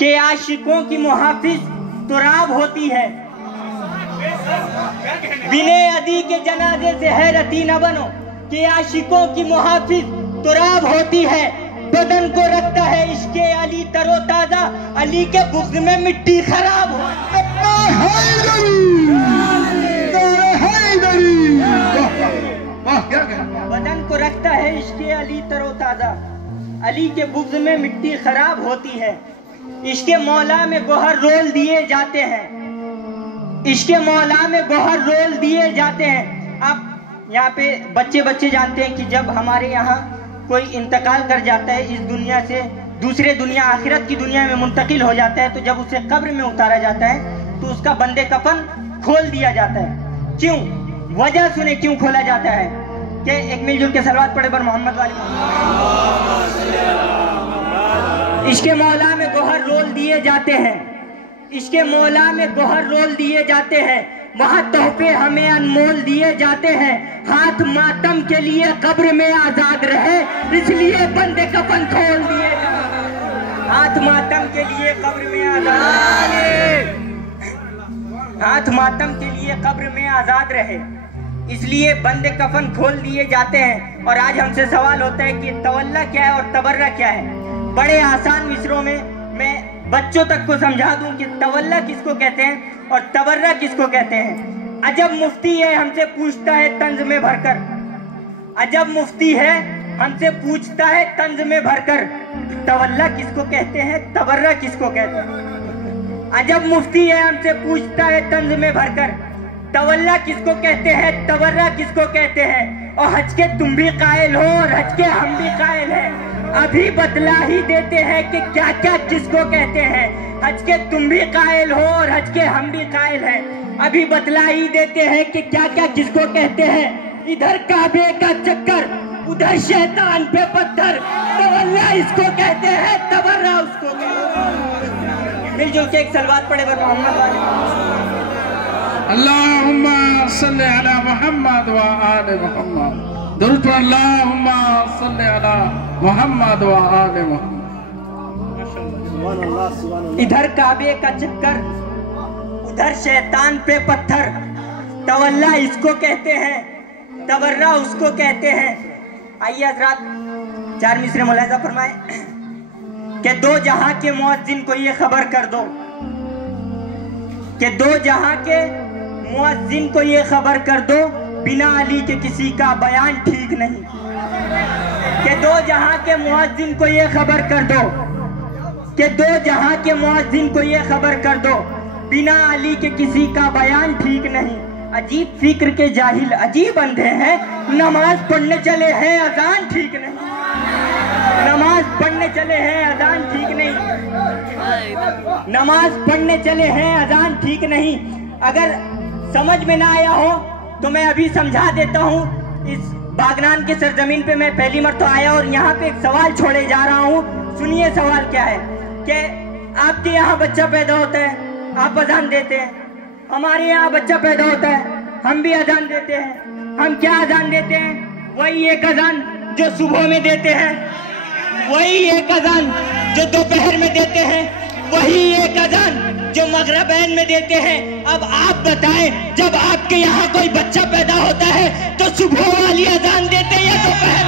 के आशिकों की मुहाफिज तुराब होती है। बिने अदी के जनाजे से हैरती न बनो के आशिकों की मुहाफिज तुराब होती है। बदन को रखता है इश्के अली तरोताजा, अली के बुग़्ज़ में मिट्टी खराब हो। बदन को रखता है इश्के अली तरोताजा, अली के बुग़्ज़ में मिट्टी खराब होती है। इश्के मौला में गोहर रोल दिए जाते हैं, इश्के मौला में गोहर रोल दिए जाते हैं। आप यहाँ पे बच्चे जानते हैं कि जब हमारे यहाँ कोई इंतकाल कर जाता है इस दुनिया से दूसरे दुनिया आखिरत की दुनिया में मुंतकिल हो जाता है, तो जब उसे कब्र में उतारा जाता है तो उसका बंदे कफन खोल दिया जाता है। क्यों? वजह सुने क्यों खोला जाता है कि एक मिलजुल के सलवात पढ़े पर मोहम्मद वाले। इसके मौला में गोहर रोल दिए जाते हैं, इसके मौला में गोहर रोल दिए जाते हैं। वहाँ तोहफे हमें अनमोल दिए जाते हैं। हाथ मातम के लिए कब्र में आजाद रहे, इसलिए बंदे कफन खोल दिए। हाथ मातम के लिए कब्र में आजाद, हाथ मातम के लिए कब्र में आजाद रहे, इसलिए बंदे कफन खोल दिए जाते हैं। और आज हमसे सवाल होता है कि तवल्ला क्या है और तबर्रा क्या है। बड़े आसान मिसरों में मैं बच्चों तक को समझा दूं कि तवल्ला किसको कहते हैं और तबर्रा किसको कहते हैं। अजब मुफ्ती है हमसे पूछता है तंज में भरकर, अजब मुफ्ती है हमसे पूछता है तंज में भरकर, तवल्ला किसको कहते हैं, तबर्रा किसको कहते हैं। अजब मुफ्ती है हमसे पूछता है तंज में भरकर, तवल्ला किसको कहते हैं, तबर्रा किसको कहते हैं। और हज के तुम भी कायल हो और हज के हम भी कायल हैं, अभी बतला ही देते हैं कि क्या क्या किसको कहते हैं। हज के तुम भी कायल हो और हज के हम भी कायल हैं, अभी बतला ही देते हैं कि क्या क्या किसको कहते हैं। इधर काबे का चक्कर, उधर शैतान पे पत्थर, तवल्ला इसको कहते हैं, तबर्रा उसको कहते हैं। मिलजुल के एक सलवात पढ़े बर मोहम्मद वाले। अल्लाहुम्मा सल्ली अला मुहम्मद व आले मुहम्मद। दुरूद अल्लाहुम्मा सल्ली अला मुहम्मद व आले मुहम्मद। इधर काबे का चक्कर, उधर शैतान पे पत्थर, तवल्ला इसको कहते हैं, तबर्रा उसको कहते हैं। आइए हज़रात चार मिसरे मुलाहिज़ा फरमाएं कि दो जहां के मुअज्जिन को ये खबर कर दो कि दो जहां के मुअज्जिन को ये खबर कर दो, बिना अली के किसी का बयान ठीक नहीं। कि दो जहां के मुअज्जिन को ये खबर कर दो, कि दो जहां के मुअज्जिन को ये खबर कर दो, बिना अली के किसी का बयान ठीक नहीं। अजीब फिक्र के जाहिल अजीब अंधे हैं, नमाज पढ़ने चले हैं अजान ठीक नहीं, नमाज पढ़ने चले हैं अजान ठीक नहीं, नमाज पढ़ने चले हैं अजान ठीक नहीं। अगर समझ में ना आया हो तो मैं अभी समझा देता हूँ। इस बागनान के सरजमीन पे मैं पहली मर्तबा आया और यहाँ पे एक सवाल छोड़े जा रहा हूँ। सुनिए सवाल क्या है कि आपके यहाँ बच्चा पैदा होता है, आप अजान देते हैं, हमारे यहाँ बच्चा पैदा होता है, हम भी अजान देते हैं। हम क्या अजान देते हैं? वही एक अजान जो सुबह में देते हैं, वही एक अजान जो दोपहर में देते हैं, वही एक अजान जो मगरिबैन में देते हैं। अब आप बताएं, जब आपके यहाँ कोई बच्चा पैदा होता है तो सुबह वाली अजान देते हैं या दोपहर?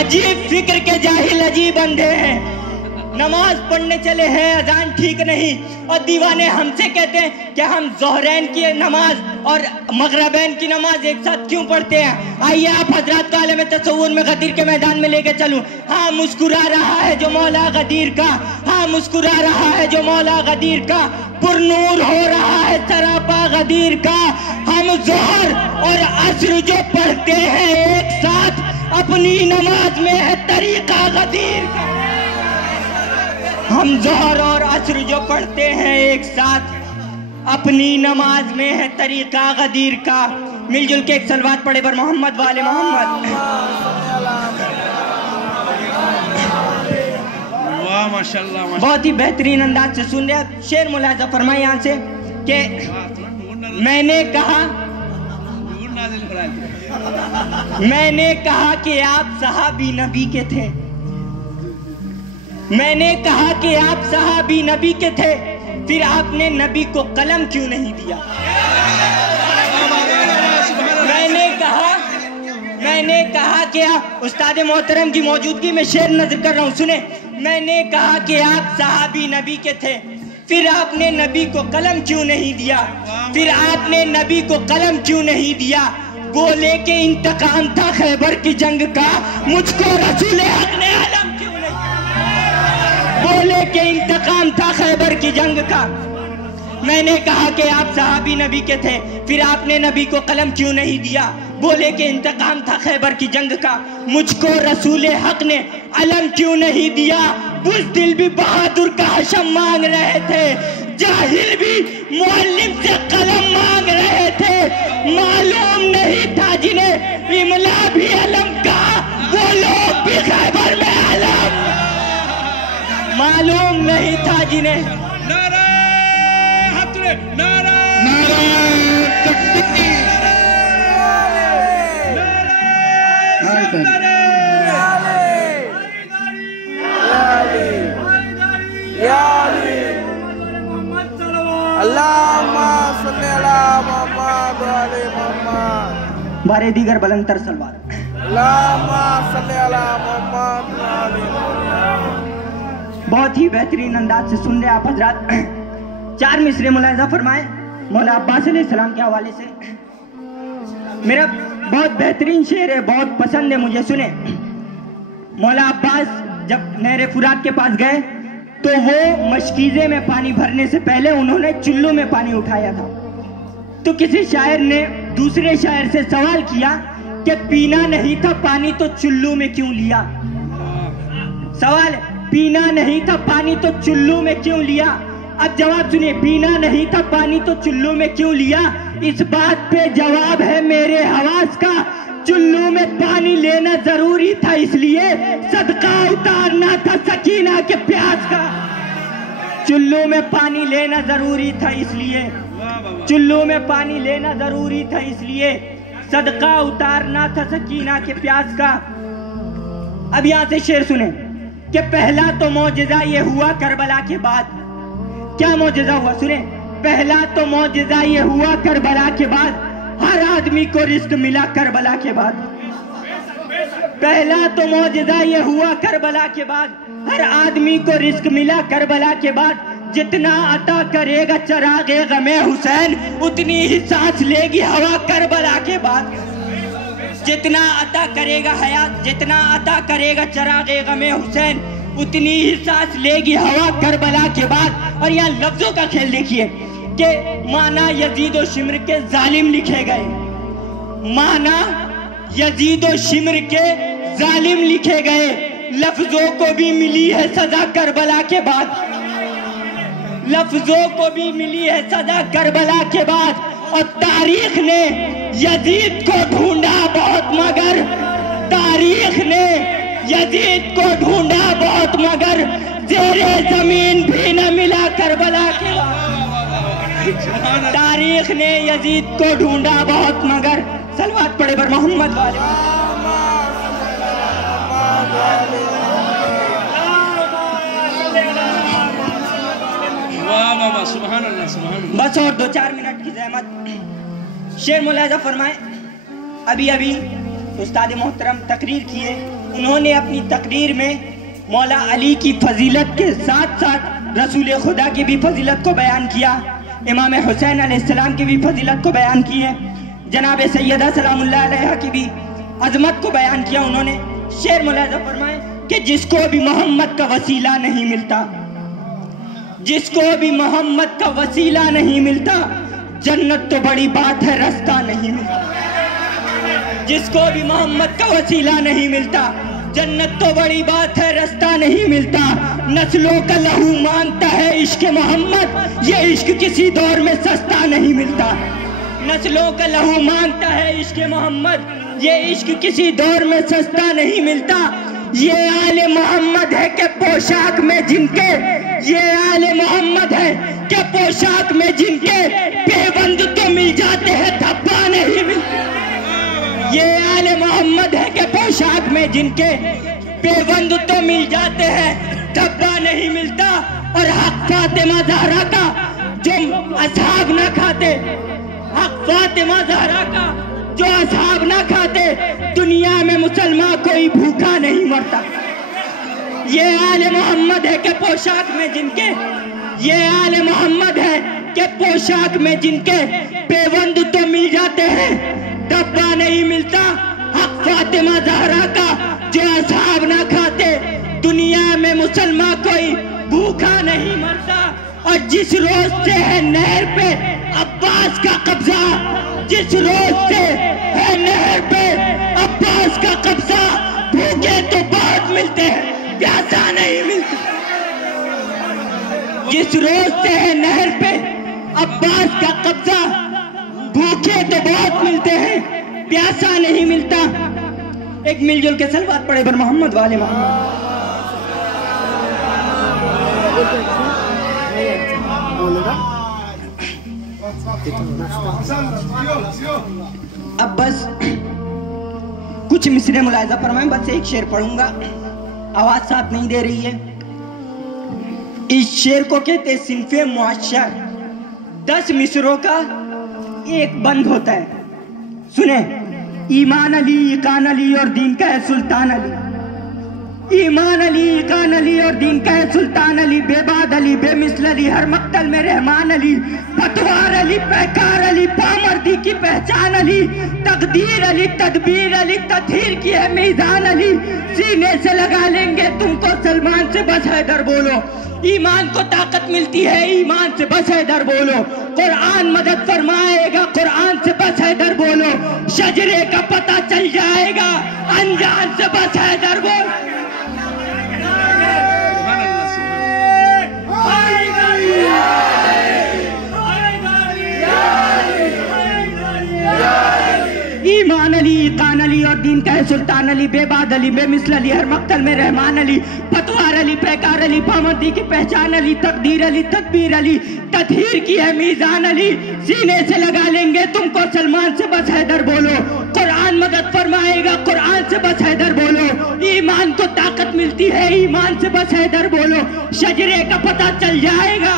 अजीब फिक्र के जाहिल अजीब अंधे हैं। नमाज पढ़ने चले हैं अजान ठीक नहीं, और दीवाने हमसे कहते हैं कि हम ज़ोहरैन की नमाज और मगरिबैन की नमाज एक साथ क्यों पढ़ते हैं। आइए आप हजरात को आलम तसव्वुर में गदीर के मैदान में लेके चलूं। हाँ मुस्कुरा रहा है जो मौला गदीर का, हाँ मुस्कुरा रहा है जो मौला गदीर का, पुरनूर हो रहा है सरापा गदीर का। हम ज़ोहर और असर जो पढ़ते हैं एक साथ, अपनी नमाज में है तरीका गदीर का। हम ज़ोहर और असर जो पढ़ते हैं एक साथ, अपनी नमाज में है तरीका गदीर का। मिलजुल के एक सलवात पढ़े पर मोहम्मद वाले मोहम्मद। वाह माशाल्लाह, बहुत ही बेहतरीन अंदाज से सुन रहे हैं। शेर मुलाहिज़ा फरमाए यहाँ से कि मैंने कहा कि आप सहाबी नबी के थे, मैंने कहा कि आप सहाबी नबी के थे, फिर आपने नबी को कलम क्यों नहीं दिया? मैंने कहा कि आप, उस्ताद मोहतरम की मौजूदगी में शेर नजर कर रहा हूँ, सुने। मैंने कहा कि आप सहाबी नबी के थे, फिर आपने नबी को कलम क्यों नहीं दिया? फिर आपने नबी को कलम क्यों नहीं दिया? बोले कि इंतकाम था खैबर की जंग का, मुझको रसूल हक ने अलम क्यों नहीं? बोले कि इंतकाम था खैबर की जंग का। मैंने कहा कि आप सहाबी नबी के थे, फिर आपने नबी को कलम क्यों नहीं दिया? बोले कि इंतकाम था खैबर की जंग का, मुझको रसूल हक ने अलम क्यों नहीं दिया? बुज़दिल भी बहादुर का हशम मांग रहे थे, जाहिल भी मुअल्लिम से कलम मांग रहे थे। मालूम नहीं था जिन्हें इमला भी अलम का, वो लोग भी खैबर में अलम। मालूम नहीं था जिन्हें। बारे दीगर बुलंदतर सलवार। बहुत ही बेहतरीन अंदाज से सुन रहे आप हजरात। 4 मिसरे मुलाहिजा फरमाए मौला अब्बास अलैहिस्सलाम के हवाले से। मेरा बहुत बेहतरीन शेर है, बहुत पसंद है मुझे, सुने। मौला अब्बास जब नहर फुरात के पास गए तो वो मशकीज़े में पानी भरने से पहले उन्होंने चुल्लू में पानी उठाया था। तो किसी शायर ने दूसरे शायर से सवाल किया कि पीना नहीं था पानी तो चुल्लू में क्यों लिया? सवाल, पीना नहीं था पानी तो चुल्लू में क्यों लिया? अब जवाब सुनिए, पीना नहीं था पानी तो चुल्लू में क्यों लिया? इस बात पे जवाब है मेरे हवास का, चुल्लू में पानी लेना जरूरी था इसलिए सदका उतारना था सकीना के प्यास का। चुल्लू में पानी लेना जरूरी था इसलिए, चुल्लू में पानी लेना जरूरी था इसलिए सदका उतारना था सकीना के प्यास का। अब यहां से शेर सुने कि पहला तो मौजिजा ये हुआ करबला के बाद। क्या मौजिजा हुआ? सुने, पहला तो मौजिजा ये हुआ करबला के बाद, हर आदमी को रिस्क मिला करबला के बाद। पहला तो मौजिजा ये हुआ करबला के बाद, हर आदमी को रिस्क मिला करबला के बाद। जितना अता करेगा चरागे गमे हुसैन, उतनी ही सांस लेगी हवा करबला के बाद। जितना अता करेगा हयात, जितना अता करेगा चरागे गमे हुसैन, उतनी ही सांस लेगी हवा करबला के बाद। और यहाँ लफ्जों का खेल देखिए कि माना यजीद व शिम्र के जालिम लिखे गए, माना यजीद व शिम्र के जालिम लिखे गए, लफ्जों को भी मिली है सजा करबला के बाद। लफ्जों को भी मिली है सजा करबला के बाद। और तारीख ने यजीद को ढूंढा बहुत मगर, तारीख ने यजीद को ढूंढा बहुत मगर, जेरे जमीन भी न मिला करबला के बाद। तारीख ने यजीद को ढूंढा बहुत मगर, सलवात पढ़े पर मोहम्मद वाले। सुभान अल्लाह, सुभान अल्लाह। बस और 2-4 मिनट की ज़हमत। शेर मुलाहिजा फरमाए, अभी अभी उस्ताद मोहतरम तकरीर किए, उन्होंने अपनी तकरीर में मौला अली की फजीलत के साथ साथ रसूल खुदा की भी फजीलत को बयान किया, इमाम हुसैन अलैहिस्सलाम की भी फजीलत को बयान की है, जनाब सैयदा सलामुल्लाह अलैहा की भी अजमत को बयान किया उन्होंने। शेर मुलाहिजा फरमाए कि जिसको भी मोहम्मद का वसीला नहीं मिलता, जिसको भी मोहम्मद का वसीला नहीं मिलता, जन्नत तो बड़ी बात है रास्ता नहीं मिलता। जिसको भी मोहम्मद का वसीला नहीं मिलता, जन्नत तो बड़ी बात है रास्ता नहीं मिलता। नस्लों का लहू मांगता है इश्क मोहम्मद, ये इश्क किसी दौर में सस्ता नहीं मिलता। नस्लों का लहू मांगता है इश्क मोहम्मद, ये इश्क किसी दौर में सस्ता नहीं मिलता। ये आले मोहम्मद है कि पोशाक में जिनके, ये आले मोहम्मद है कि पोशाक में जिनके बेबंद तो मिल जाते हैं धब्बा नहीं मिलता। ये आले मोहम्मद है कि पोशाक में जिनके बेबंद तो मिल जाते हैं डब्बा नहीं मिलता। और हक फातिमा ज़हरा का जो असहाब ना खाते, हक फातिमा ज़हरा का जो असहाब ना खाते, दुनिया में मुसलमान कोई भूखा नहीं मरता। ये आले मोहम्मद है के पोशाक में जिनके, ये आले मोहम्मद है के पोशाक में जिनके पेवंद तो मिल जाते हैं, डब्बा नहीं मिलता। हक फातिमा ज़हरा का जो असहाब ना खाते, दुनिया में मुसलमान कोई भूखा नहीं मरता। और जिस रोज से है नहर पे अब्बास का कब्जा, जिस रोज से है नहर पे अब्बास का कब्जा, भूखे तो बहुत मिलते हैं, प्यासा नहीं मिलता। जिस रोज से है नहर पे अब्बास का कब्जा, भूखे तो बहुत मिलते हैं, प्यासा नहीं मिलता। एक मिलजुल के सलवात पढ़े बर मोहम्मद वाले मोहम्मद। अब बस कुछ मिसरे मुलाहिजा फरमाएं, बस एक शेर पढ़ूंगा, आवाज साथ नहीं दे रही है। इस शेर को कहते सिन्फे मुअश्शर, 10 मिसरों का एक बंद होता है। सुने, ईमान अली, इकान अली और दीन का है सुल्तान अली। ईमान अली, इकान अली और दीन का है सुल्तान अली। बेबाद अली, बेमिसल अली, हर मक्तल में रहमान अली। पतवार अली, पैकार अली, पामर्दी की पहचान अली। तकदीर अली, तदबीर अली, तदहीर की है मीज़ान अली। सीने से लगा लेंगे तुमको सलमान से बस हैदर बोलो। ईमान को ताकत मिलती है, ईमान से बस हैदर बोलो। कुरान मदद फरमाएगा, कुरान से बस हैदर बोलो। शजरे का पता चल जाएगा, अनजान से बस हैदर बोलो। ईमान अली, इकान अली और दीन का है सुल्तान अली। बेबाद अली, बेमिसल अली, हर मक्तल में रहमान अली। पतवार अली, पैकार अली, पामर्दी की पहचान अली। तकदीर अली, तदबीर अली, तदहीर की है मीज़ान अली। सीने से लगा लेंगे तुमको सलमान से बस हैदर बोलो। कुरान मदद फरमाएगा, कुरान से बस हैदर बोलो। ईमान को ताकत मिलती है, ईमान से बस हैदर बोलो। शजरे का पता चल जाएगा,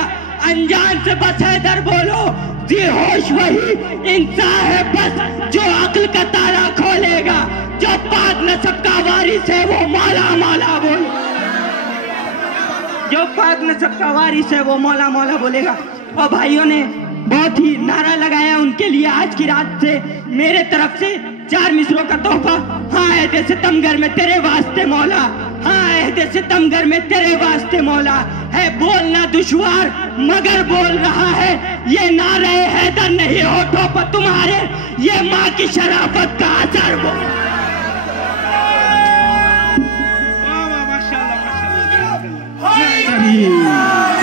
अनजान से बस हैदर बोलो। जी होश वही इंसान है बस जो अक्ल का ताला खोलेगा। जो पाक नसब का वारिस है वो मौला मौला बोले। जो पाक नसब का वारिस है वो मौला मौला बोलेगा। और भाइयों ने बहुत ही नारा लगाया उनके लिए आज की रात से मेरे तरफ से 4 मिसरों का तोहफा। हाँ ऐसे सितमगर में तेरे वास्ते मौला, हाँ ऐसे सितमगर में तेरे वास्ते मौला। है बोलना दुश्वार मगर बोल रहा है ये नारे हैदर नहीं होठों पर तुम्हारे, ये माँ की शराफत का असर बोल। माशाल्लाह माशाल्लाह।